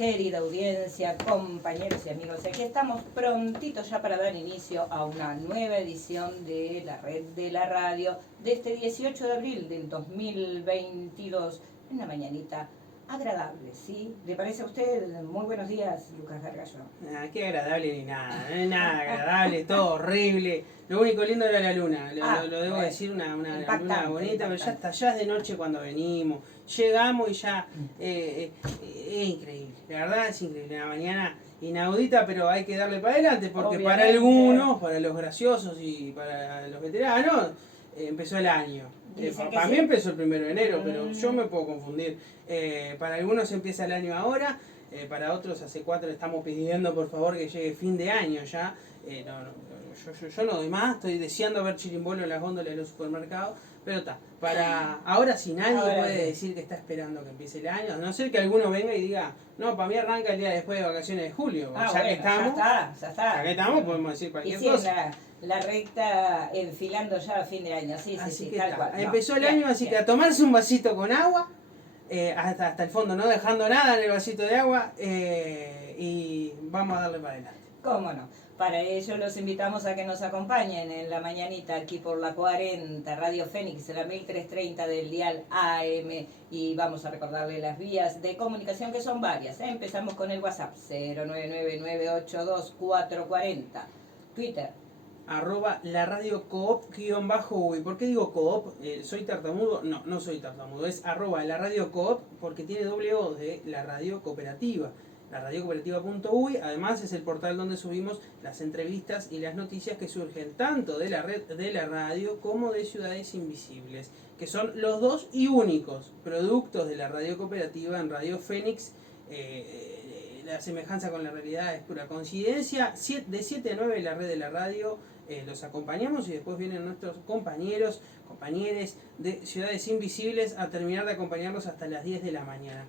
Querida audiencia, compañeros y amigos, aquí estamos prontitos ya para dar inicio a una nueva edición de la Red de la Radio de este 18 de abril del 2022, en una mañanita agradable, ¿sí? ¿Le parece a usted? Muy buenos días, Lucas Gargallo. Qué agradable ni nada, no es nada agradable, todo horrible. Lo único lindo era la luna, lo debo decir, una luna bonita, pero ya es de noche cuando venimos. Llegamos y ya es increíble, la verdad es increíble. La mañana inaudita, pero hay que darle para adelante porque obviamente, para algunos, para los graciosos y para los veteranos, empezó el año. Para mí empezó el 1 de enero, pero yo me puedo confundir. Para algunos empieza el año ahora, para otros hace 4 estamos pidiendo por favor que llegue fin de año ya. Yo no doy más, estoy deseando ver chirimbolo en las góndolas de los supermercados, pero está. Para ahora sí nadie puede decir que está esperando que empiece el año, a no ser que alguno venga y diga, no, para mí arranca el día después de vacaciones de julio. Que estamos, ya que estamos, podemos decir cualquier cosa. La recta enfilando ya a fin de año, sí, tal cual. Empezó el año, así que a tomarse un vasito con agua, hasta el fondo, no dejando nada en el vasito de agua, y vamos a darle para adelante. ¿Cómo no? Para ello los invitamos a que nos acompañen en la mañanita aquí por la 40, Radio Fénix, la 1330 del dial AM, y vamos a recordarle las vías de comunicación que son varias. Empezamos con el WhatsApp 099982440, Twitter @la radio coop_uy. ¿Por qué digo coop? ¿Soy tartamudo? No soy tartamudo. Es @la radio coop porque tiene doble O de la radio cooperativa. La radiocooperativa.uy, además es el portal donde subimos las entrevistas y las noticias que surgen tanto de la red de la radio como de Ciudades Invisibles, que son los dos y únicos productos de la radio cooperativa en Radio Fénix. La semejanza con la realidad es pura coincidencia. De 7 a 9 la red de la radio, los acompañamos y después vienen nuestros compañeros, compañeres de Ciudades Invisibles a terminar de acompañarlos hasta las 10 de la mañana.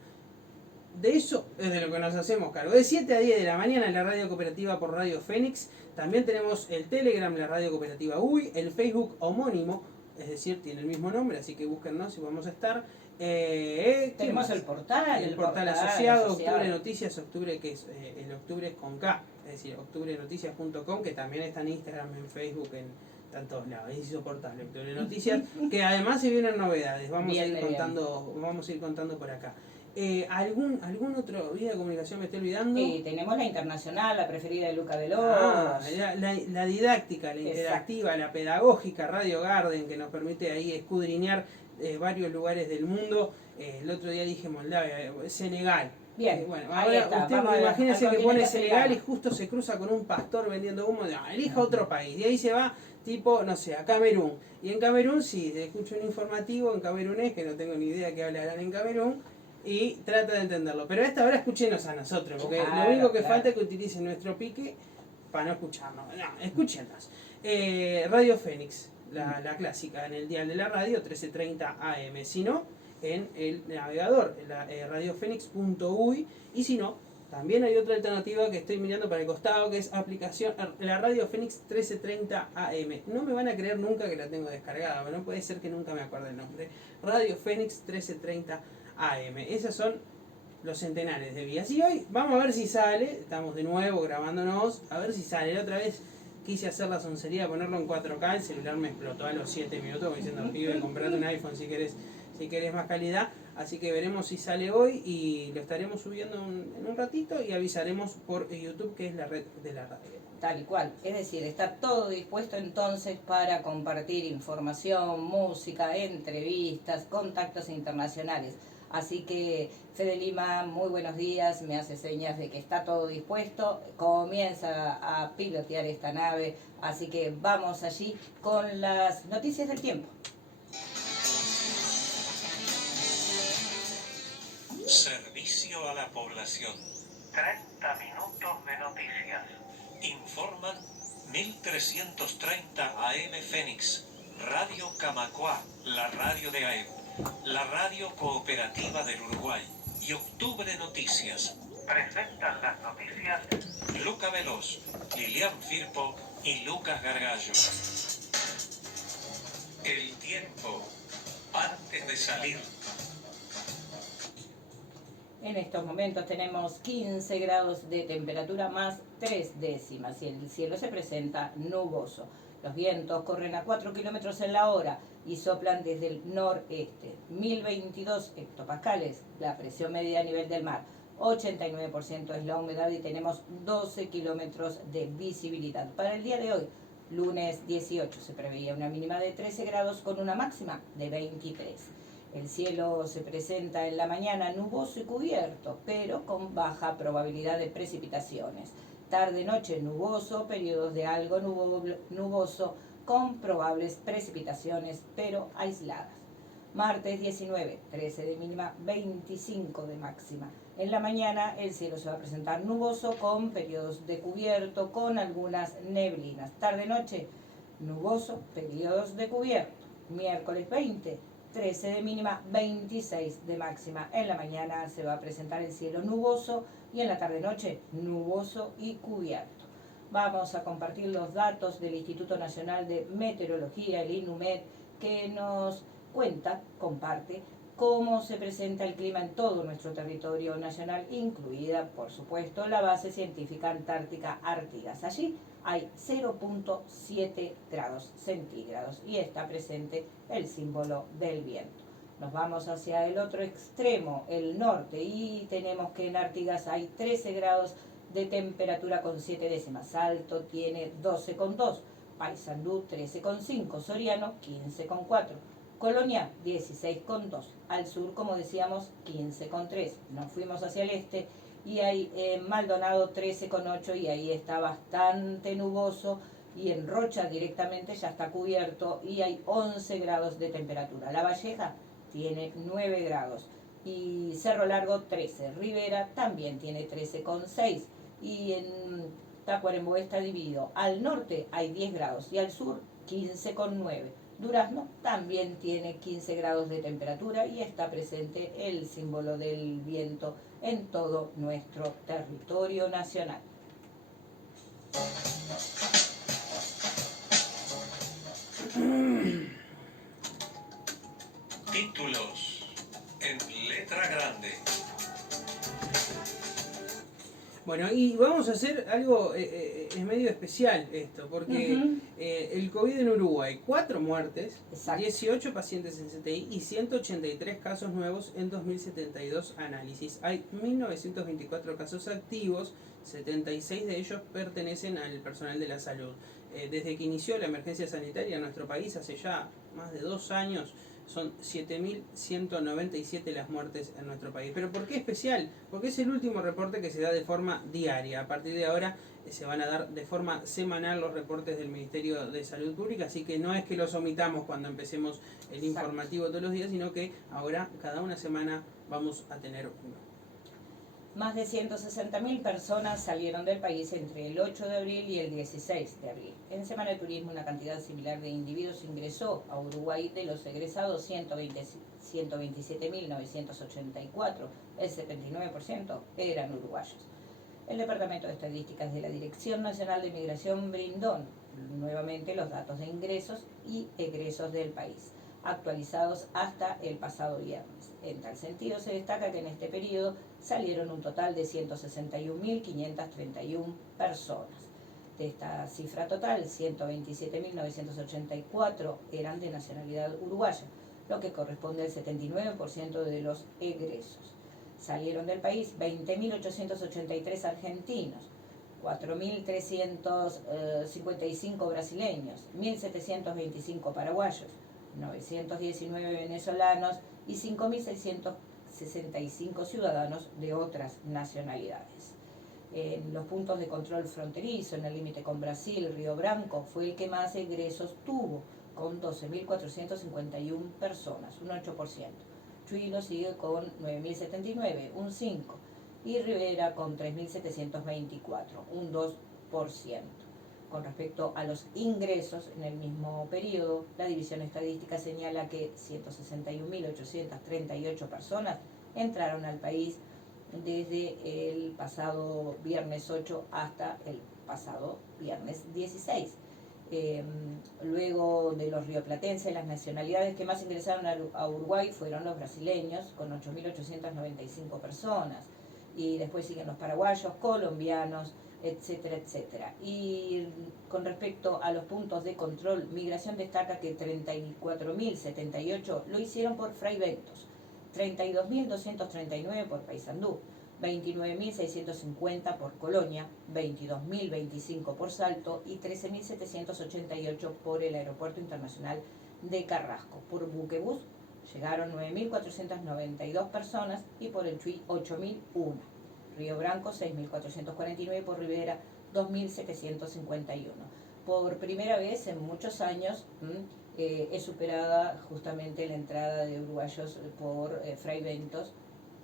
De eso es de lo que nos hacemos cargo. De 7 a 10 de la mañana en la radio cooperativa por Radio Fénix. También tenemos el Telegram, la radio cooperativa UY, el Facebook homónimo, es decir, tiene el mismo nombre, así que búsquennos y vamos a estar. Tenemos el portal. El portal asociado, Octubre Noticias, Octubre que es el Octubre es con K, es decir, octubrenoticias.com, que también está en Instagram, en Facebook, en todos lados. Es insoportable, Octubre Noticias, que además se vienen novedades, vamos a ir contando por acá. ¿Algún otro vía de comunicación me estoy olvidando? Tenemos la internacional, la preferida de Luca Veloz. La didáctica, la interactiva, la pedagógica, Radio Garden, que nos permite ahí escudriñar varios lugares del mundo. El otro día dije Moldavia, Senegal. Bien, bueno, ahora usted imagínese que pone Senegal y justo se cruza con un pastor vendiendo humo. Elija otro país. Y ahí se va, tipo, no sé, a Camerún. Y en Camerún sí, escucho un informativo en camerunés, que no tengo ni idea que hablarán en Camerún, y trata de entenderlo. Pero a esta hora escúchenos a nosotros, porque lo único que falta es que utilicen nuestro pique para no escucharnos. No, escúchenos. Radio Fénix, la clásica, en el dial de la radio, 1330 AM. Si no, en el navegador, radiofénix.uy. Y si no, también hay otra alternativa que estoy mirando para el costado, que es aplicación, la Radio Fénix 1330 AM. No me van a creer nunca que la tengo descargada, pero no puede ser que nunca me acuerde el nombre. Radio Fénix 1330 AM. Esos son los centenares de vías. Y hoy vamos a ver si sale. Estamos de nuevo grabándonos. A ver si sale. La otra vez quise hacer la soncería, ponerlo en 4K. El celular me explotó a los 7 minutos como diciendo, pibe, comprate un iPhone si querés más calidad. Así que veremos si sale hoy y lo estaremos subiendo en un ratito y avisaremos por YouTube, que es la red de la radio. Tal y cual, es decir, está todo dispuesto entonces para compartir información, música, entrevistas, contactos internacionales. Así que Fede Lima, muy buenos días, me hace señas de que está todo dispuesto, comienza a pilotear esta nave, así que vamos allí con las noticias del tiempo. Servicio a la población. 30 minutos de noticias. Informan 1330 AM Fénix, Radio Camacuá, la radio de AEB, la radio cooperativa del Uruguay y Octubre Noticias. Presentan las noticias Luca Veloz, Lilian Firpo y Lucas Gargallo. El tiempo antes de salir. En estos momentos tenemos 15 grados de temperatura más 3 décimas y el cielo se presenta nuboso. Los vientos corren a 4 kilómetros en la hora y soplan desde el noreste. 1022 hectopascales, la presión media a nivel del mar. 89% es la humedad y tenemos 12 kilómetros de visibilidad. Para el día de hoy, lunes 18, se preveía una mínima de 13 grados con una máxima de 23. El cielo se presenta en la mañana nuboso y cubierto, pero con baja probabilidad de precipitaciones. Tarde-noche nuboso, periodos de algo nuboso, con probables precipitaciones, pero aisladas. Martes 19, 13 de mínima, 25 de máxima. En la mañana el cielo se va a presentar nuboso con periodos de cubierto, con algunas neblinas. Tarde-noche nuboso, periodos de cubierto. Miércoles 20, 13 de mínima, 26 de máxima. En la mañana se va a presentar el cielo nuboso y en la tarde-noche nuboso y cubierto. Vamos a compartir los datos del Instituto Nacional de Meteorología, el INUMED, que nos comparte cómo se presenta el clima en todo nuestro territorio nacional, incluida, por supuesto, la base científica antártica Artigas. Allí hay 0.7 grados centígrados y está presente el símbolo del viento. Nos vamos hacia el otro extremo, el norte, y tenemos que en Artigas hay 13 grados de temperatura con 7 décimas. Salto tiene 12,2, Paysandú 13,5, Soriano 15,4. Colonia 16,2, al sur, como decíamos, 15,3. Nos fuimos hacia el este y hay Maldonado 13,8 y ahí está bastante nuboso, y en Rocha directamente ya está cubierto y hay 11 grados de temperatura. La Valleja tiene 9 grados y Cerro Largo 13. Rivera también tiene 13,6 y en Tacuarembó está dividido. Al norte hay 10 grados y al sur 15,9. Durazno también tiene 15 grados de temperatura y está presente el símbolo del viento en todo nuestro territorio nacional. Títulos en letra grande. Bueno, y vamos a hacer algo, es medio especial esto, porque el COVID en Uruguay, 4 muertes, Exacto. 18 pacientes en CTI y 183 casos nuevos en 2072 análisis. Hay 1924 casos activos, 76 de ellos pertenecen al personal de la salud. Desde que inició la emergencia sanitaria en nuestro país, hace ya más de 2 años, son 7.197 las muertes en nuestro país. ¿Pero por qué especial? Porque es el último reporte que se da de forma diaria. A partir de ahora se van a dar de forma semanal los reportes del Ministerio de Salud Pública, así que no es que los omitamos cuando empecemos el informativo todos los días, sino que ahora cada una semana vamos a tener uno. Más de 160.000 personas salieron del país entre el 8 de abril y el 16 de abril. En Semana de Turismo, una cantidad similar de individuos ingresó a Uruguay. De los egresados, 127.984, el 79% eran uruguayos. El Departamento de Estadísticas de la Dirección Nacional de Migración brindó nuevamente los datos de ingresos y egresos del país, actualizados hasta el pasado viernes. En tal sentido, se destaca que en este periodo salieron un total de 161.531 personas. De esta cifra total, 127.984 eran de nacionalidad uruguaya, lo que corresponde al 79% de los egresos. Salieron del país 20.883 argentinos, 4.355 brasileños, 1.725 paraguayos, 919 venezolanos y 5.665 ciudadanos de otras nacionalidades. En los puntos de control fronterizo, en el límite con Brasil, Río Branco fue el que más egresos tuvo, con 12.451 personas, un 8%. Chuilo sigue con 9.079, un 5%. Y Rivera con 3.724, un 2%. Con respecto a los ingresos, en el mismo periodo, la División Estadística señala que 161.838 personas entraron al país desde el pasado viernes 8 hasta el pasado viernes 16. Luego de los rioplatenses, las nacionalidades que más ingresaron a Uruguay fueron los brasileños, con 8.895 personas. Y después siguen los paraguayos, colombianos, etcétera, etcétera. Y con respecto a los puntos de control, Migración destaca que 34.078 lo hicieron por Fraiventos, 32.239 por Paysandú, 29.650 por Colonia, 22.025 por Salto y 13.788 por el Aeropuerto Internacional de Carrasco. Por Buquebús llegaron 9.492 personas y por el Chuy 8.001. Río Branco 6.449 por Rivera 2.751. Por primera vez en muchos años es superada justamente la entrada de uruguayos por Fraiventos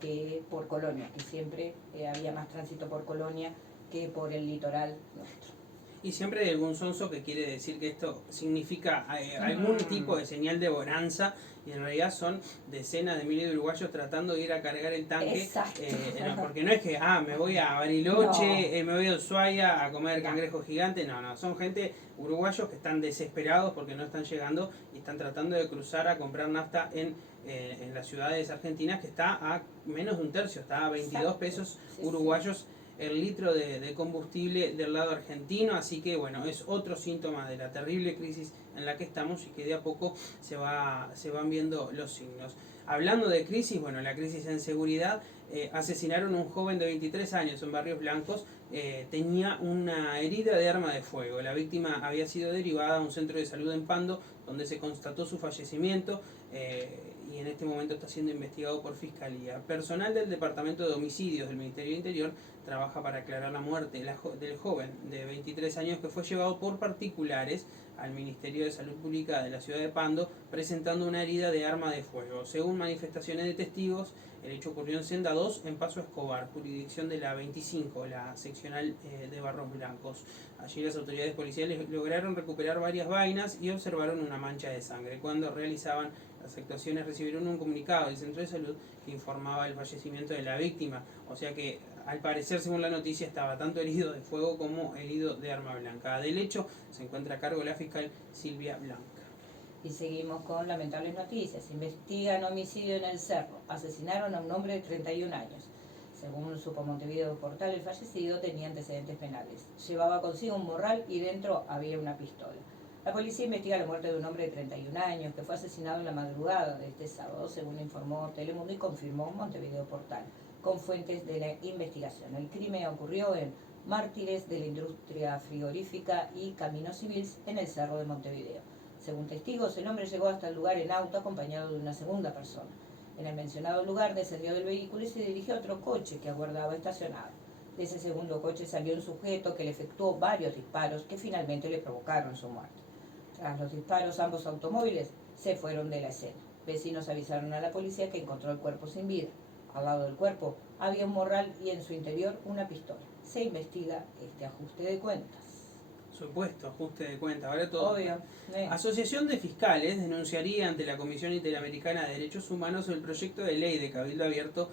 que por Colonia, que siempre había más tránsito por Colonia que por el litoral nuestro. Y siempre hay algún sonso que quiere decir que esto significa algún tipo de señal de bonanza, y en realidad son decenas de miles de uruguayos tratando de ir a cargar el tanque. Porque no es que me voy a Bariloche, me voy a Ushuaia a comer cangrejo gigante, no, son gente, uruguayos que están desesperados porque no están llegando y están tratando de cruzar a comprar nafta en las ciudades argentinas, que está a menos de un tercio, está a 22 pesos uruguayos el litro de combustible del lado argentino. Así que bueno, es otro síntoma de la terrible crisis en la que estamos y que de a poco se van viendo los signos. Hablando de crisis, bueno, la crisis en seguridad, asesinaron a un joven de 23 años en Barrios Blancos, tenía una herida de arma de fuego. La víctima había sido derivada a un centro de salud en Pando, donde se constató su fallecimiento, y en este momento está siendo investigado por Fiscalía. Personal del Departamento de Homicidios del Ministerio del Interior trabaja para aclarar la muerte del joven de 23 años que fue llevado por particulares al Ministerio de Salud Pública de la ciudad de Pando, presentando una herida de arma de fuego. Según manifestaciones de testigos, el hecho ocurrió en Senda 2, en Paso Escobar, jurisdicción de la 25, la seccional de Barros Blancos. Allí las autoridades policiales lograron recuperar varias vainas y observaron una mancha de sangre. Cuando realizaban las actuaciones recibieron un comunicado del centro de salud que informaba el fallecimiento de la víctima. O sea que, al parecer, según la noticia, estaba tanto herido de fuego como herido de arma blanca. Del hecho se encuentra a cargo la fiscal Silvia Blanca. Y seguimos con lamentables noticias. Investigan homicidio en el Cerro. Asesinaron a un hombre de 31 años. Según supo Montevideo Portal, el fallecido tenía antecedentes penales. Llevaba consigo un morral y dentro había una pistola. La policía investiga la muerte de un hombre de 31 años que fue asesinado en la madrugada de este sábado, según informó Telemundo y confirmó Montevideo Portal, con fuentes de la investigación. El crimen ocurrió en Mártires de la Industria Frigorífica y Caminos Civiles en el Cerro de Montevideo. Según testigos, el hombre llegó hasta el lugar en auto acompañado de una segunda persona. En el mencionado lugar descendió del vehículo y se dirigió a otro coche que aguardaba estacionado. De ese segundo coche salió un sujeto que le efectuó varios disparos que finalmente le provocaron su muerte. Tras los disparos, ambos automóviles se fueron de la escena. Vecinos avisaron a la policía que encontró el cuerpo sin vida. Al lado del cuerpo había un morral y en su interior una pistola. Se investiga este ajuste de cuentas. Supuesto ajuste de cuentas, ahora todo. Obvio. Asociación de Fiscales denunciaría ante la Comisión Interamericana de Derechos Humanos el proyecto de ley de Cabildo Abierto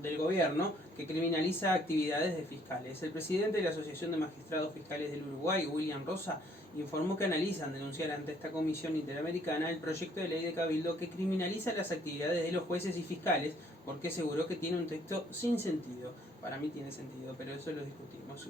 del gobierno que criminaliza actividades de fiscales. El presidente de la Asociación de Magistrados Fiscales del Uruguay, William Rosa, informó que analizan denunciar ante esta Comisión Interamericana el proyecto de ley de Cabildo que criminaliza las actividades de los jueces y fiscales, porque aseguró que tiene un texto sin sentido. Para mí tiene sentido, pero eso lo discutimos.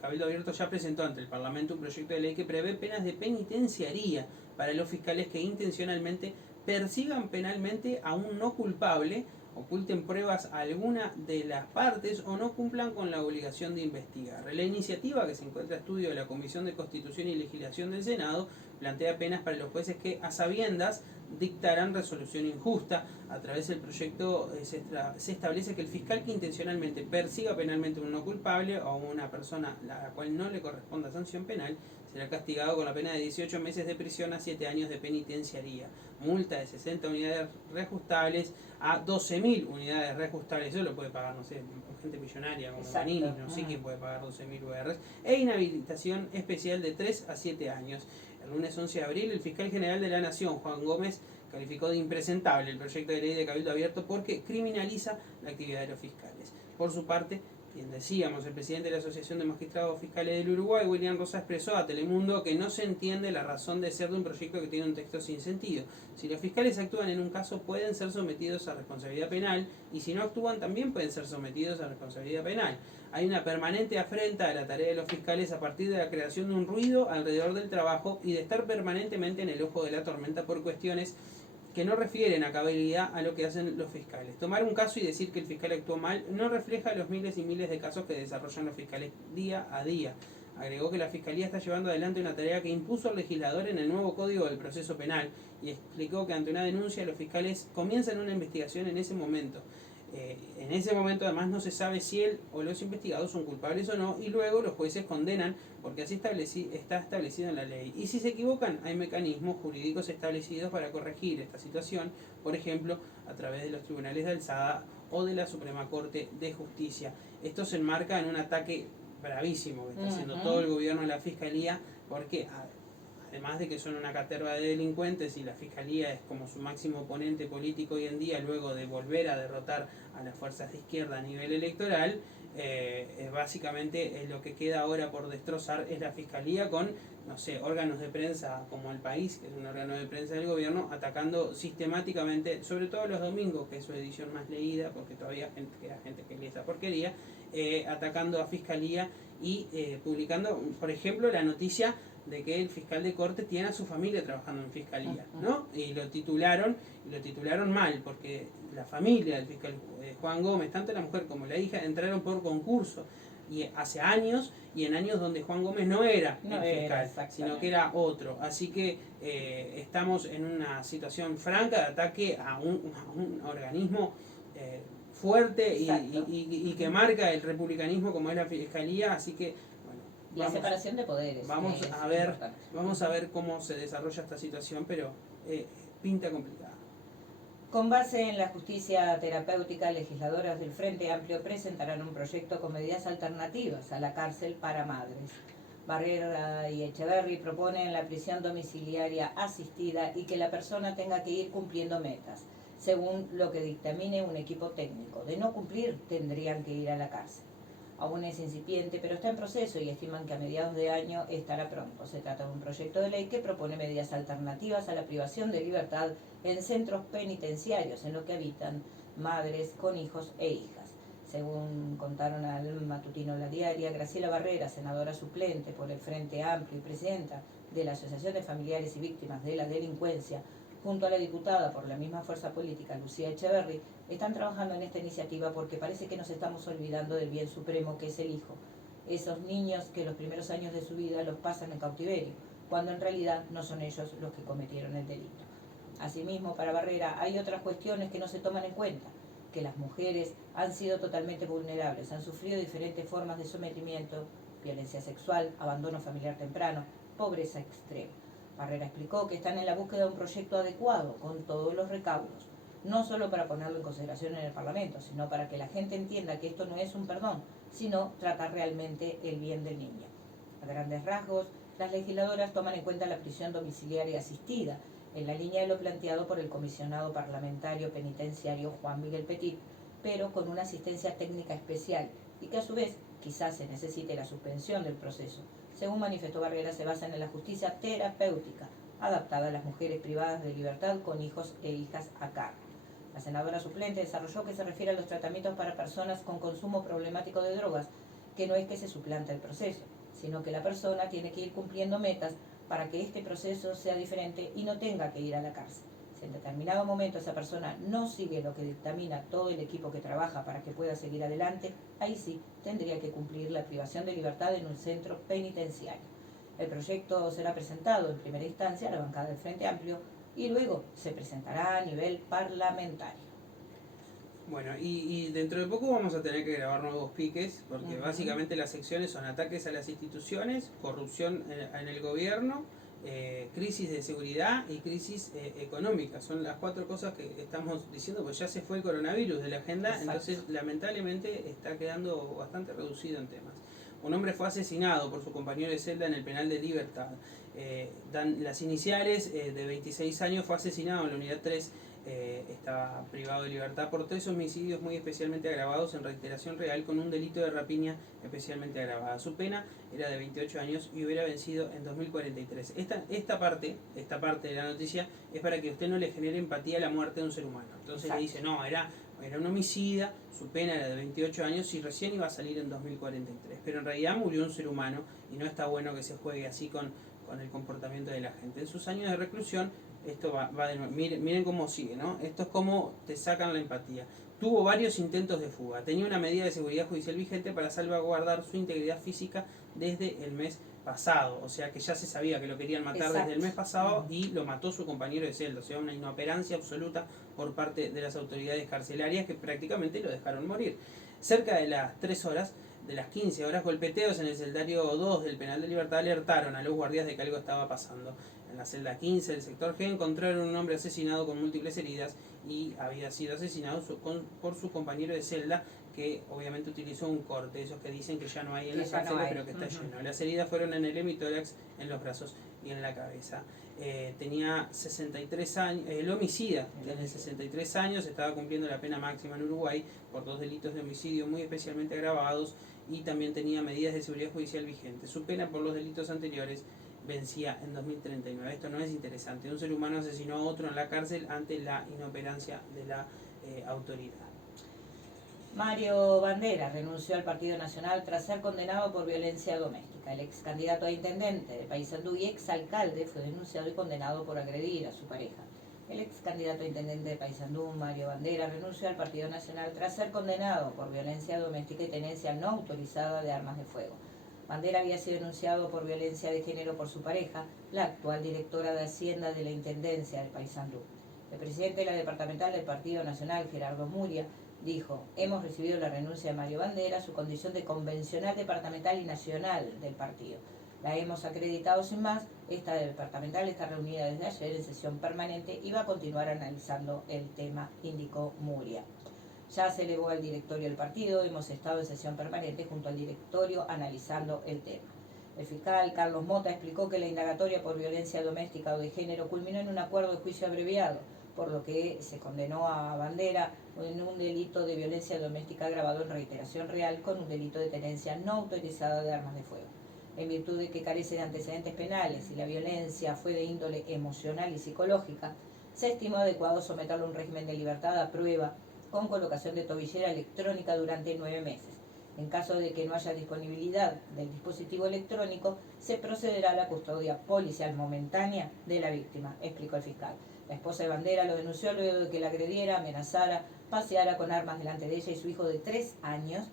Cabildo Abierto ya presentó ante el Parlamento un proyecto de ley que prevé penas de penitenciaría para los fiscales que intencionalmente persigan penalmente a un no culpable, oculten pruebas a alguna de las partes o no cumplan con la obligación de investigar. La iniciativa, que se encuentra a estudio de la Comisión de Constitución y Legislación del Senado, plantea penas para los jueces que, a sabiendas, dictarán resolución injusta. A través del proyecto se establece que el fiscal que intencionalmente persiga penalmente a un no culpable o a una persona a la cual no le corresponda sanción penal será castigado con la pena de 18 meses de prisión a 7 años de penitenciaría, multa de 60 unidades reajustables a 12.000 unidades reajustables. Eso lo puede pagar, no sé, gente millonaria como Manini, no sé quién puede pagar 12.000 URs, e inhabilitación especial de 3 a 7 años. El lunes 11 de abril, el fiscal general de la Nación, Juan Gómez, calificó de impresentable el proyecto de ley de Cabildo Abierto porque criminaliza la actividad de los fiscales. Por su parte, bien decíamos, el presidente de la Asociación de Magistrados Fiscales del Uruguay, William Rosa, expresó a Telemundo que no se entiende la razón de ser de un proyecto que tiene un texto sin sentido. Si los fiscales actúan en un caso, pueden ser sometidos a responsabilidad penal, y si no actúan, también pueden ser sometidos a responsabilidad penal. Hay una permanente afrenta a la tarea de los fiscales a partir de la creación de un ruido alrededor del trabajo y de estar permanentemente en el ojo de la tormenta por cuestiones que no refieren a cabalidad a lo que hacen los fiscales. Tomar un caso y decir que el fiscal actuó mal no refleja los miles y miles de casos que desarrollan los fiscales día a día. Agregó que la Fiscalía está llevando adelante una tarea que impuso el legislador en el nuevo Código del Proceso Penal, y explicó que ante una denuncia los fiscales comienzan una investigación en ese momento. En ese momento además no se sabe si él o los investigados son culpables o no, y luego los jueces condenan porque así está establecido en la ley. Y si se equivocan, hay mecanismos jurídicos establecidos para corregir esta situación, por ejemplo, a través de los tribunales de alzada o de la Suprema Corte de Justicia. Esto se enmarca en un ataque bravísimo que está haciendo todo el gobierno y la Fiscalía, porque además de que son una caterva de delincuentes y la Fiscalía es como su máximo oponente político hoy en día, luego de volver a derrotar a las fuerzas de izquierda a nivel electoral, básicamente lo que queda ahora por destrozar es la Fiscalía con, no sé, órganos de prensa como El País, que es un órgano de prensa del gobierno, atacando sistemáticamente, sobre todo los domingos, que es su edición más leída, porque todavía queda gente que lee esa porquería, atacando a Fiscalía y publicando, por ejemplo, la noticia de que el fiscal de corte tiene a su familia trabajando en Fiscalía, ¿no? Y lo titularon mal, porque la familia del fiscal Juan Gómez, tanto la mujer como la hija, entraron por concurso, y hace años, y en años donde Juan Gómez no era el fiscal, sino que era otro. Así que estamos en una situación franca de ataque a un organismo fuerte y que marca el republicanismo como es la Fiscalía, así que la separación de poderes. Vamos a ver cómo se desarrolla esta situación, pero pinta complicada. Con base en la justicia terapéutica, legisladoras del Frente Amplio presentarán un proyecto con medidas alternativas a la cárcel para madres. Barrera y Echeverri proponen la prisión domiciliaria asistida y que la persona tenga que ir cumpliendo metas, según lo que dictamine un equipo técnico. De no cumplir, tendrían que ir a la cárcel. Aún es incipiente, pero está en proceso y estiman que a mediados de año estará pronto. Se trata de un proyecto de ley que propone medidas alternativas a la privación de libertad en centros penitenciarios en los que habitan madres con hijos e hijas. Según contaron al matutino La Diaria, Graciela Barrera, senadora suplente por el Frente Amplio y presidenta de la Asociación de Familiares y Víctimas de la Delincuencia, junto a la diputada por la misma fuerza política, Lucía Echeverri, están trabajando en esta iniciativa porque parece que nos estamos olvidando del bien supremo que es el hijo. Esos niños que los primeros años de su vida los pasan en cautiverio, cuando en realidad no son ellos los que cometieron el delito. Asimismo, para Barrera hay otras cuestiones que no se toman en cuenta, que las mujeres han sido totalmente vulnerables, han sufrido diferentes formas de sometimiento, violencia sexual, abandono familiar temprano, pobreza extrema. Barrera explicó que están en la búsqueda de un proyecto adecuado, con todos los recaudos, no solo para ponerlo en consideración en el Parlamento, sino para que la gente entienda que esto no es un perdón, sino tratar realmente el bien del niño. A grandes rasgos, las legisladoras toman en cuenta la prisión domiciliaria asistida, en la línea de lo planteado por el comisionado parlamentario penitenciario Juan Miguel Petit, pero con una asistencia técnica especial y que a su vez quizás se necesite la suspensión del proceso. Según manifestó Barrera, se basan en la justicia terapéutica, adaptada a las mujeres privadas de libertad con hijos e hijas a cargo. La senadora suplente desarrolló que se refiere a los tratamientos para personas con consumo problemático de drogas, que no es que se suplanta el proceso, sino que la persona tiene que ir cumpliendo metas para que este proceso sea diferente y no tenga que ir a la cárcel. Si en determinado momento esa persona no sigue lo que dictamina todo el equipo que trabaja para que pueda seguir adelante, ahí sí tendría que cumplir la privación de libertad en un centro penitenciario. El proyecto será presentado en primera instancia a la bancada del Frente Amplio y luego se presentará a nivel parlamentario. Bueno, y dentro de poco vamos a tener que grabar nuevos piques, porque básicamente las secciones son ataques a las instituciones, corrupción en el gobierno, crisis de seguridad y crisis económica. Son las 4 cosas que estamos diciendo, pues ya se fue el coronavirus de la agenda. Exacto. Entonces lamentablemente está quedando bastante reducido en temas. Un hombre fue asesinado por su compañero de celda en el penal de Libertad. Dan las iniciales, de 26 años, fue asesinado en la unidad 3 estaba privado de libertad por 3 homicidios muy especialmente agravados en reiteración real con un delito de rapiña especialmente agravada. Su pena era de 28 años y hubiera vencido en 2043. Esta parte de la noticia es para que usted no le genere empatía a la muerte de un ser humano. Entonces Exacto. Le dice, no, era un homicida, su pena era de 28 años y recién iba a salir en 2043. Pero en realidad murió un ser humano y no está bueno que se juegue así con el comportamiento de la gente. En sus años de reclusión, esto va de nuevo. Miren cómo sigue, ¿no? Esto es como te sacan la empatía. Tuvo varios intentos de fuga. Tenía una medida de seguridad judicial vigente para salvaguardar su integridad física desde el mes pasado. O sea que ya se sabía que lo querían matar Exacto. Desde el mes pasado y lo mató su compañero de celda. O sea, una inoperancia absoluta por parte de las autoridades carcelarias que prácticamente lo dejaron morir. Cerca de las 3 horas, de las 15 horas, golpeteos en el celdario 2 del penal de Libertad alertaron a los guardias de que algo estaba pasando. En la celda 15 del sector G encontraron un hombre asesinado con múltiples heridas y había sido asesinado por su compañero de celda, que obviamente utilizó un corte, esos que dicen que ya no hay en la cárcel, pero que está lleno. Las heridas fueron en el hemitórax, en los brazos y en la cabeza. Tenía 63 años, el homicida tiene 63 años, estaba cumpliendo la pena máxima en Uruguay por 2 delitos de homicidio muy especialmente agravados y también tenía medidas de seguridad judicial vigentes. Su pena por los delitos anteriores vencía en 2039. Esto no es interesante. Un ser humano asesinó a otro en la cárcel ante la inoperancia de la autoridad. Mario Bandera renunció al Partido Nacional tras ser condenado por violencia doméstica. El ex candidato a intendente de Paysandú y ex alcalde fue denunciado y condenado por agredir a su pareja. El ex candidato a intendente de Paysandú, Mario Bandera, renunció al Partido Nacional tras ser condenado por violencia doméstica y tenencia no autorizada de armas de fuego. Bandera había sido denunciado por violencia de género por su pareja, la actual directora de Hacienda de la Intendencia de Paysandú. El presidente de la departamental del Partido Nacional, Gerardo Muria, dijo: hemos recibido la renuncia de Mario Bandera a su condición de convencional departamental y nacional del partido. La hemos acreditado sin más. Esta departamental está reunida desde ayer en sesión permanente y va a continuar analizando el tema, indicó Muria. Ya se elevó al directorio del partido, hemos estado en sesión permanente junto al directorio analizando el tema. El fiscal Carlos Mota explicó que la indagatoria por violencia doméstica o de género culminó en un acuerdo de juicio abreviado, por lo que se condenó a Bandera en un delito de violencia doméstica agravado en reiteración real con un delito de tenencia no autorizada de armas de fuego. En virtud de que carece de antecedentes penales y la violencia fue de índole emocional y psicológica, se estimó adecuado someterlo a un régimen de libertad a prueba con colocación de tobillera electrónica durante 9 meses. En caso de que no haya disponibilidad del dispositivo electrónico, se procederá a la custodia policial momentánea de la víctima, explicó el fiscal. La esposa de Bandera lo denunció luego de que la agrediera, amenazara, paseara con armas delante de ella y su hijo de 3 años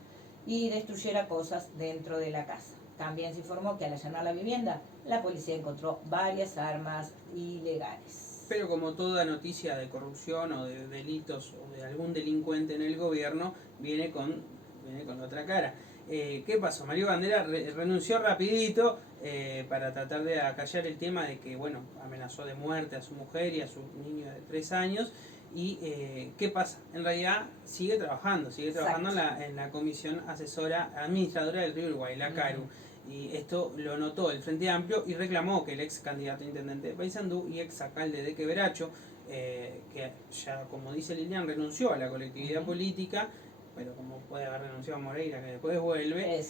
y destruyera cosas dentro de la casa. También se informó que al allanar la vivienda, la policía encontró varias armas ilegales. Pero como toda noticia de corrupción o de delitos o de algún delincuente en el gobierno, viene con la otra cara. ¿Qué pasó? Mario Bandera renunció rapidito para tratar de acallar el tema de que, bueno, amenazó de muerte a su mujer y a su niño de 3 años. Y ¿qué pasa? En realidad sigue trabajando en la Comisión Asesora Administradora del Río Uruguay, la CARU. Y esto lo notó el Frente Amplio y reclamó que el ex candidato a intendente de Paysandú y ex alcalde de Quebracho, que ya, como dice Lilian, renunció a la colectividad política, pero como puede haber renunciado a Moreira, que después vuelve,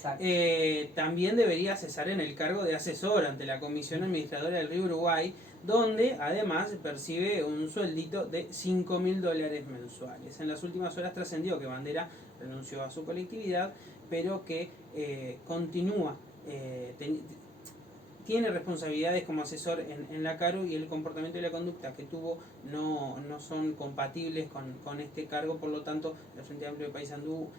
también debería cesar en el cargo de asesor ante la Comisión Administradora del Río Uruguay, donde además percibe un sueldito de $5.000 mensuales. En las últimas horas trascendió que Bandera renunció a su colectividad, pero que continúa, tiene responsabilidades como asesor en la CARU y el comportamiento y la conducta que tuvo no son compatibles con este cargo. Por lo tanto, el Frente Amplio de Paysandú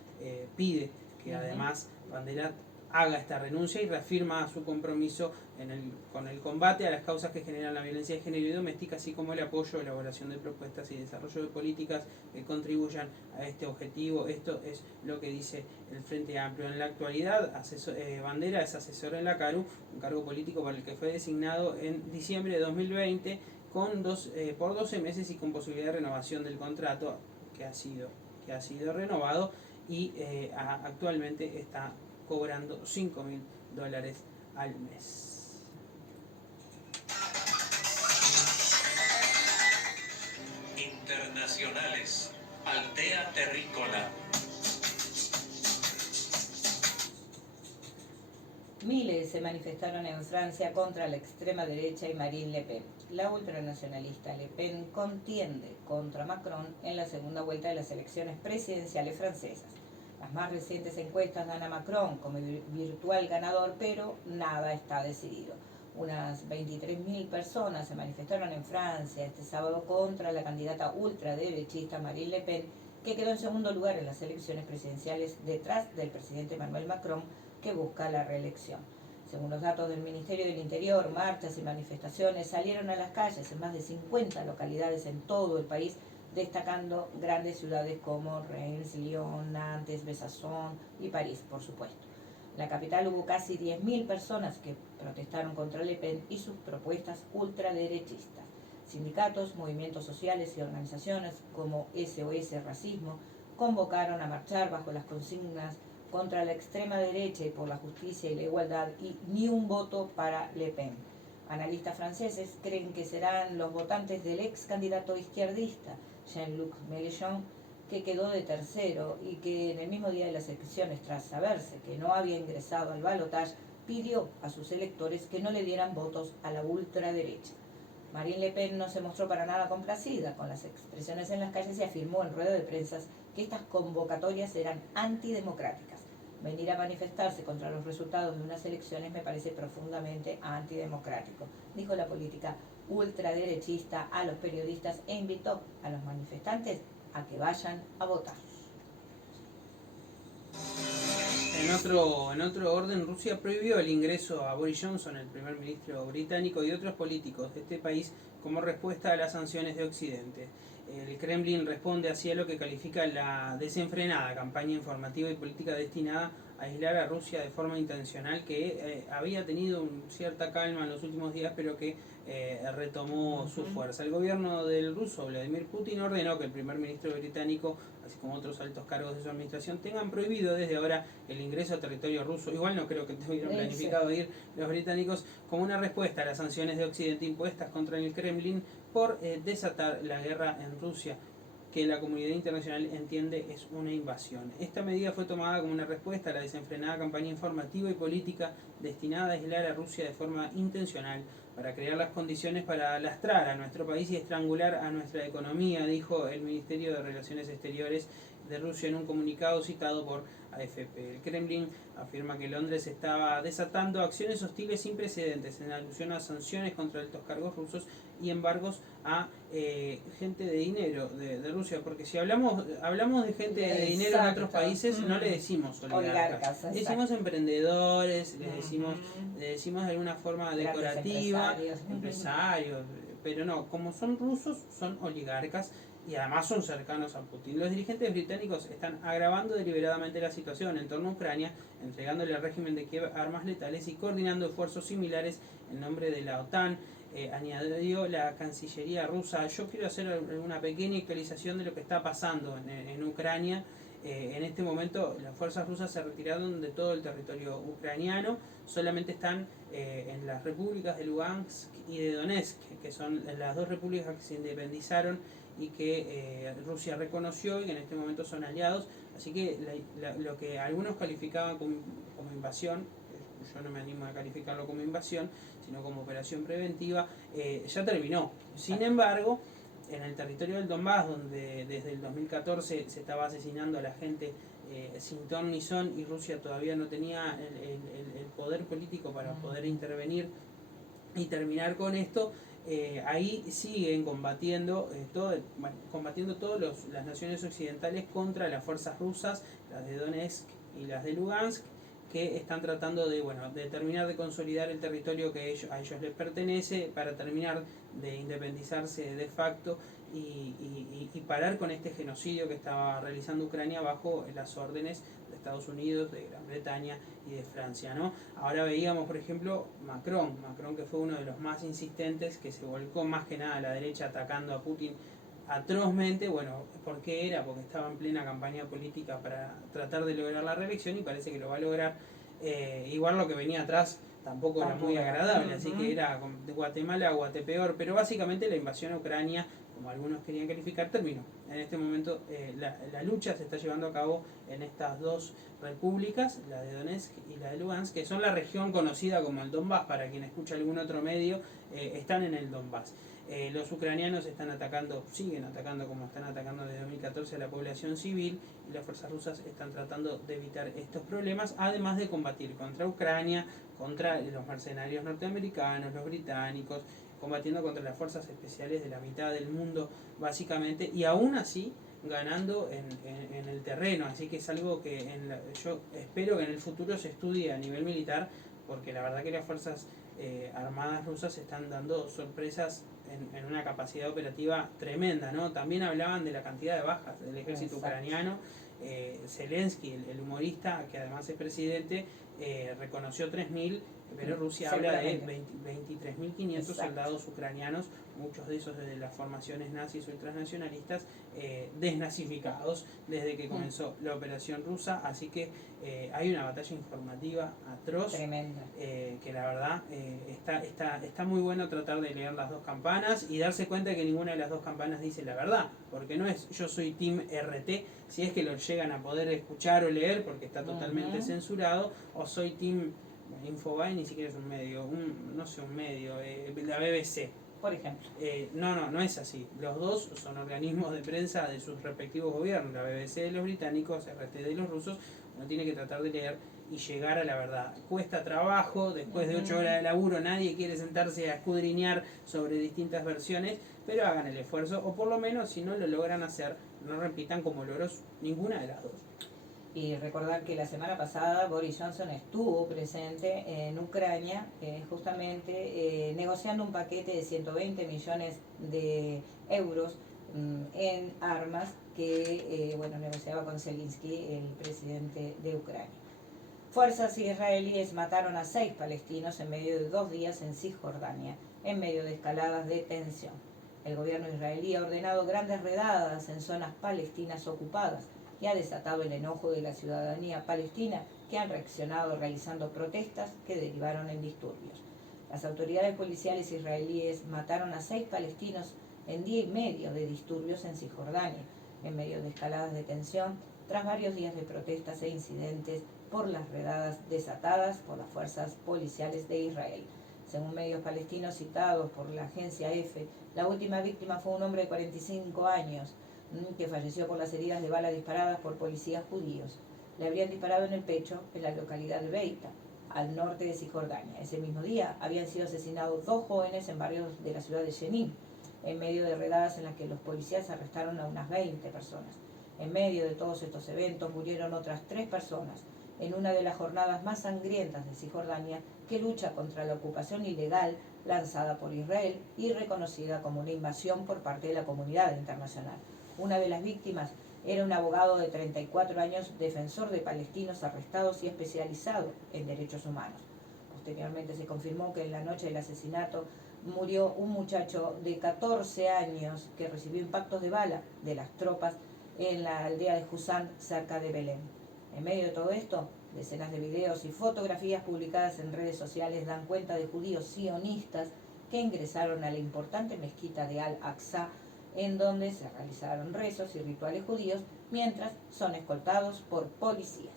pide que además Bandera haga esta renuncia y reafirma su compromiso con el combate a las causas que generan la violencia de género y doméstica, así como el apoyo, elaboración de propuestas y desarrollo de políticas que contribuyan a este objetivo. Esto es lo que dice el Frente Amplio. En la actualidad, Bandera es asesor en la CARU, un cargo político para el que fue designado en diciembre de 2020 por 12 meses y con posibilidad de renovación del contrato que ha sido renovado y actualmente está cobrando $5.000 al mes. Internacional. Miles se manifestaron en Francia contra la extrema derecha y Marine Le Pen. La ultranacionalista Le Pen contiende contra Macron en la segunda vuelta de las elecciones presidenciales francesas. Las más recientes encuestas dan a Macron como virtual ganador, pero nada está decidido. Unas 23.000 personas se manifestaron en Francia este sábado contra la candidata ultraderechista Marine Le Pen, que quedó en segundo lugar en las elecciones presidenciales detrás del presidente Emmanuel Macron, que busca la reelección. Según los datos del Ministerio del Interior, marchas y manifestaciones salieron a las calles en más de 50 localidades en todo el país, destacando grandes ciudades como Reims, Lyon, Nantes, Besançon y París, por supuesto. En la capital hubo casi 10.000 personas que protestaron contra Le Pen y sus propuestas ultraderechistas. Sindicatos, movimientos sociales y organizaciones como SOS Racismo convocaron a marchar bajo las consignas contra la extrema derecha y por la justicia y la igualdad y ni un voto para Le Pen. Analistas franceses creen que serán los votantes del ex candidato izquierdista Jean-Luc Mélenchon, que quedó de tercero y que en el mismo día de las elecciones, tras saberse que no había ingresado al balotaje, pidió a sus electores que no le dieran votos a la ultraderecha. Marine Le Pen no se mostró para nada complacida con las expresiones en las calles y afirmó en rueda de prensa que estas convocatorias eran antidemocráticas. Venir a manifestarse contra los resultados de unas elecciones me parece profundamente antidemocrático, dijo la política ultraderechista a los periodistas e invitó a los manifestantes a que vayan a votar. En otro orden, Rusia prohibió el ingreso a Boris Johnson, el primer ministro británico, y otros políticos de este país como respuesta a las sanciones de Occidente. El Kremlin responde así a lo que califica la desenfrenada campaña informativa y política destinada a aislar a Rusia de forma intencional, que había tenido cierta calma en los últimos días, pero que retomó su fuerza. El gobierno del ruso Vladimir Putin ordenó que el primer ministro británico, así como otros altos cargos de su administración, tengan prohibido desde ahora el ingreso a territorio ruso. Igual no creo que tuvieran planificado ir los británicos, como una respuesta a las sanciones de Occidente impuestas contra el Kremlin por desatar la guerra en Rusia, que la comunidad internacional entiende es una invasión. Esta medida fue tomada como una respuesta a la desenfrenada campaña informativa y política destinada a aislar a Rusia de forma intencional para crear las condiciones para lastrar a nuestro país y estrangular a nuestra economía, dijo el Ministerio de Relaciones Exteriores de Rusia en un comunicado citado por AFP. El Kremlin afirma que Londres estaba desatando acciones hostiles sin precedentes en alusión a sanciones contra altos cargos rusos y embargos a gente de dinero de Rusia, porque si hablamos de gente de dinero en otros países, no le decimos oligarcas, le decimos emprendedores, le decimos de alguna forma decorativa, empresarios, pero no, como son rusos, son oligarcas y además son cercanos a Putin. Los dirigentes británicos están agravando deliberadamente la situación en torno a Ucrania, entregándole al régimen de Kiev armas letales y coordinando esfuerzos similares en nombre de la OTAN, añadió la Cancillería rusa. Yo quiero hacer una pequeña actualización de lo que está pasando en Ucrania. En este momento las fuerzas rusas se retiraron de todo el territorio ucraniano, solamente están en las repúblicas de Lugansk y de Donetsk, que son las dos repúblicas que se independizaron y que Rusia reconoció y que en este momento son aliados, así que lo que algunos calificaban como invasión, yo no me animo a calificarlo como invasión, sino como operación preventiva, ya terminó. Sin embargo, en el territorio del Donbass, donde desde el 2014 se estaba asesinando a la gente sin ton ni son y Rusia todavía no tenía el poder político para poder intervenir y terminar con esto, ahí siguen combatiendo todas las naciones occidentales contra las fuerzas rusas, las de Donetsk y las de Lugansk, que están tratando de terminar de consolidar el territorio que a ellos les pertenece para terminar de independizarse de facto y parar con este genocidio que estaba realizando Ucrania bajo las órdenes de Estados Unidos, de Gran Bretaña y de Francia, ¿no? Ahora veíamos, por ejemplo, Macron que fue uno de los más insistentes, que se volcó más que nada a la derecha atacando a Putin atrozmente. ¿Por qué era? Porque estaba en plena campaña política para tratar de lograr la reelección y parece que lo va a lograr. Igual lo que venía atrás tampoco era muy agradable, así que era de Guatemala a Guatepeor, pero básicamente la invasión a Ucrania como algunos querían calificar, terminó. En este momento la lucha se está llevando a cabo en estas dos repúblicas, la de Donetsk y la de Lugansk, que son la región conocida como el Donbass. Para quien escucha algún otro medio, están en el Donbass. Los ucranianos están atacando, siguen atacando como están atacando desde 2014 a la población civil, y las fuerzas rusas están tratando de evitar estos problemas, además de combatir contra Ucrania, contra los mercenarios norteamericanos, los británicos, combatiendo contra las fuerzas especiales de la mitad del mundo básicamente, y aún así ganando en el terreno. Así que es algo que yo espero que en el futuro se estudie a nivel militar, porque la verdad que las fuerzas armadas rusas están dando sorpresas en una capacidad operativa tremenda, ¿no? También hablaban de la cantidad de bajas del ejército ucraniano. Zelensky, el humorista, que además es presidente, reconoció 3.000, pero Rusia habla de 23.500 soldados ucranianos, muchos de esos de las formaciones nazis o ultranacionalistas, desnazificados desde que comenzó la operación rusa. Así que hay una batalla informativa atroz, tremenda, que la verdad está muy bueno tratar de leer las dos campanas y darse cuenta que ninguna de las dos campanas dice la verdad, porque no es yo soy Team RT, si es que lo llegan a poder escuchar o leer, porque está totalmente censurado, o soy Team Infobae, ni siquiera es un medio, un medio, la BBC. Por ejemplo. No es así. Los dos son organismos de prensa de sus respectivos gobiernos. La BBC de los británicos, RT de los rusos. Uno tiene que tratar de leer y llegar a la verdad. Cuesta trabajo, después de 8 horas de laburo nadie quiere sentarse a escudriñar sobre distintas versiones, pero hagan el esfuerzo, o por lo menos si no lo logran hacer, no repitan como logros ninguna de las dos. Y recordar que la semana pasada Boris Johnson estuvo presente en Ucrania, justamente negociando un paquete de 120 millones de euros en armas que negociaba con Zelensky, el presidente de Ucrania. Fuerzas israelíes mataron a 6 palestinos en medio de 2 días en Cisjordania, en medio de escaladas de tensión. El gobierno israelí ha ordenado grandes redadas en zonas palestinas ocupadas y ha desatado el enojo de la ciudadanía palestina, que han reaccionado realizando protestas que derivaron en disturbios. Las autoridades policiales israelíes mataron a 6 palestinos en día y medio de disturbios en Cisjordania, en medio de escaladas de tensión, tras varios días de protestas e incidentes por las redadas desatadas por las fuerzas policiales de Israel. Según medios palestinos citados por la agencia EFE, la última víctima fue un hombre de 45 años, que falleció por las heridas de bala disparadas por policías judíos. Le habrían disparado en el pecho en la localidad de Beita, al norte de Cisjordania. Ese mismo día habían sido asesinados 2 jóvenes en barrios de la ciudad de Jenin, en medio de redadas en las que los policías arrestaron a unas 20 personas. En medio de todos estos eventos murieron otras 3 personas, en una de las jornadas más sangrientas de Cisjordania, que lucha contra la ocupación ilegal lanzada por Israel y reconocida como una invasión por parte de la comunidad internacional. Una de las víctimas era un abogado de 34 años, defensor de palestinos arrestados y especializado en derechos humanos. Posteriormente se confirmó que en la noche del asesinato murió un muchacho de 14 años que recibió impactos de bala de las tropas en la aldea de Husán, cerca de Belén. En medio de todo esto, decenas de videos y fotografías publicadas en redes sociales dan cuenta de judíos sionistas que ingresaron a la importante mezquita de Al-Aqsa, en donde se realizaron rezos y rituales judíos, mientras son escoltados por policías.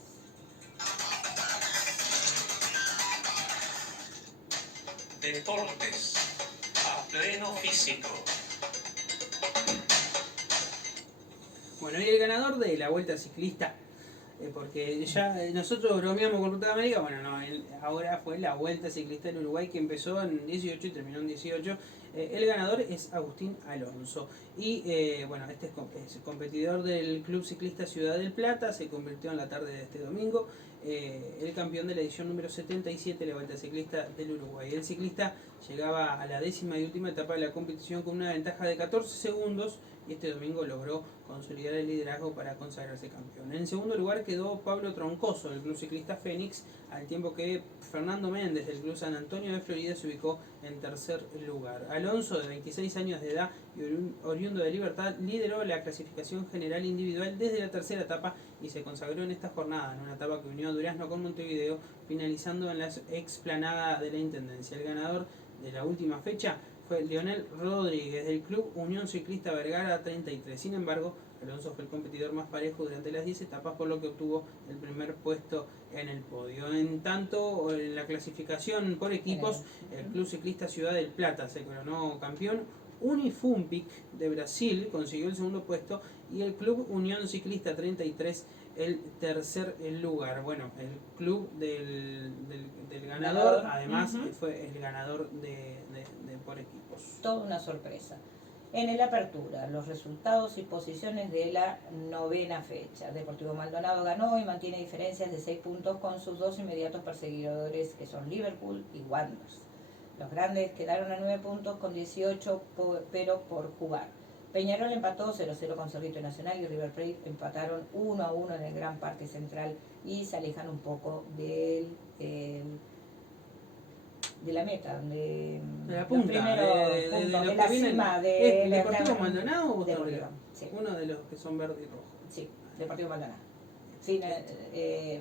Deportes a pleno físico. Bueno, y el ganador de la Vuelta Ciclista, porque ya nosotros bromeamos con Ruta de América, bueno, no, ahora fue la Vuelta Ciclista en Uruguay, que empezó en 18 y terminó en 18. El ganador es Agustín Alonso, y este es competidor del Club Ciclista Ciudad del Plata, se convirtió en la tarde de este domingo el campeón de la edición número 77 de la Vuelta Ciclista del Uruguay. El ciclista llegaba a la 10ª y última etapa de la competición con una ventaja de 14 segundos, y este domingo logró consolidar el liderazgo para consagrarse campeón. En segundo lugar quedó Pablo Troncoso del Club Ciclista Fénix, al tiempo que Fernando Méndez del Club San Antonio de Florida se ubicó en tercer lugar. Alonso, de 26 años de edad y oriundo de Libertad, lideró la clasificación general individual desde la tercera etapa y se consagró en esta jornada, en una etapa que unió a Durazno con Montevideo, finalizando en la explanada de la Intendencia. El ganador de la última fecha fue Leonel Rodríguez del Club Unión Ciclista Vergara 33. Sin embargo, Alonso fue el competidor más parejo durante las 10 etapas, por lo que obtuvo el primer puesto en el podio. En tanto, en la clasificación por equipos, el Club Ciclista Ciudad del Plata se coronó campeón. Unifumpic de Brasil consiguió el segundo puesto y el Club Unión Ciclista 33 el tercer lugar. Bueno, el club del ganador, además fue el ganador de por equipos. Toda una sorpresa. En el Apertura, los resultados y posiciones de la 9ª fecha. Deportivo Maldonado ganó y mantiene diferencias de 6 puntos con sus dos inmediatos perseguidores, que son Liverpool y Wanderers. Los grandes quedaron a 9 puntos con 18, pero por jugar. Peñarol empató 0-0 con Cerrito y Nacional y River Plate empataron 1-1 en el Gran Parque Central y se alejan un poco de la meta, de la punta, de la cima de Deportivo Maldonado o Torreón. Sí. Uno de los que son verde y rojo. Sí, Deportivo Maldonado.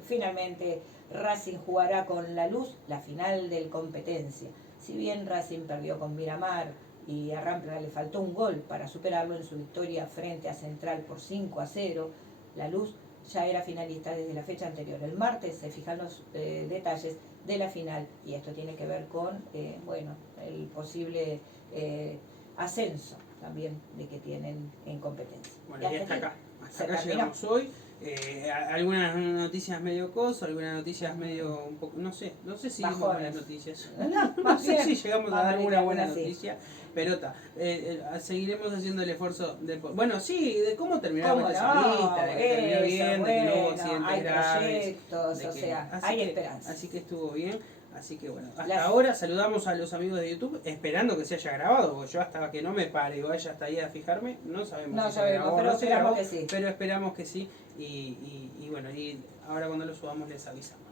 Finalmente Racing jugará con La Luz la final del competencia. Si bien Racing perdió con Miramar y a Rampla le faltó un gol para superarlo en su victoria frente a Central por 5-0, La Luz ya era finalista desde la fecha anterior. El martes se fijan los detalles de la final y esto tiene que ver con el posible ascenso también de que tienen en competencia. Bueno, y hasta acá llegamos hoy. Algunas noticias medio algunas noticias medio un poco, no sé si dimos buenas noticias. No sé si llegamos a dar alguna buena noticia, pero seguiremos haciendo el esfuerzo de cómo terminar la lista, de que terminó bien, de que no hubo accidentes graves, hay esperanza. Así que estuvo bien. Así que bueno, hasta ahora saludamos a los amigos de YouTube, esperando que se haya grabado, porque yo hasta que no me pare y vaya hasta ahí a fijarme, no sabemos si se grabó, pero esperamos que sí. Pero esperamos que sí, y bueno, y ahora cuando lo subamos les avisamos.